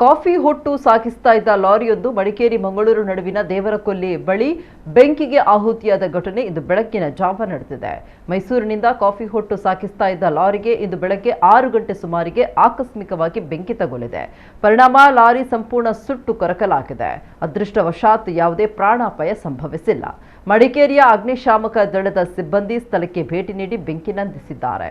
Coffee ಹೊಟ್ಟು ಸಾಗಿಸ್ತಾ ಇದ್ದ ಲಾರಿಯೊಂದು ಮಡಿಕೇರಿ ಮಂಗಳೂರು ನಡುವಿನ ದೇವರಕೊಲ್ಲಿ ಬಳಿ ಬೆಂಕಿಗೆ ಆಹುತಿಯಾದ ಘಟನೆ ಇಂದು ಬೆಳಗ್ಗಿನ ಜಾವ ನಡೆದಿದೆ. ಮೈಸೂರಿನಿಂದ ಕಾಫಿ ಹೊಟ್ಟು ಸಾಗಿಸ್ತಾ ಇದ್ದ ಲಾರಿಗೆ ಇಂದು ಬೆಳಗ್ಗೆ 6 ಗಂಟೆ ಸುಮಾರಿಗೆ ಆಕಸ್ಮಿಕವಾಗಿ ಬೆಂಕಿ ತಗುಲಿದೆ. ಪರಿಣಾಮ ಲಾರಿ ಸಂಪೂರ್ಣ ಸುಟ್ಟು ಕರಕಲಾಗಿದೆ. ಅದೃಷ್ಟವಶಾತ್ ಯಾವುದೇ ಪ್ರಾಣಾಪಾಯ ಸಂಭವಿಸಿಲ್ಲ. ಮಡಿಕೇರಿಯ ಅಗ್ನಿಶಾಮಕ ದಳದ ಸಿಬ್ಬಂದಿ ಸ್ಥಳಕ್ಕೆ ಭೇಟಿ ನೀಡಿ ಬೆಂಕಿ ನಂದಿಸಿದ್ದಾರೆ.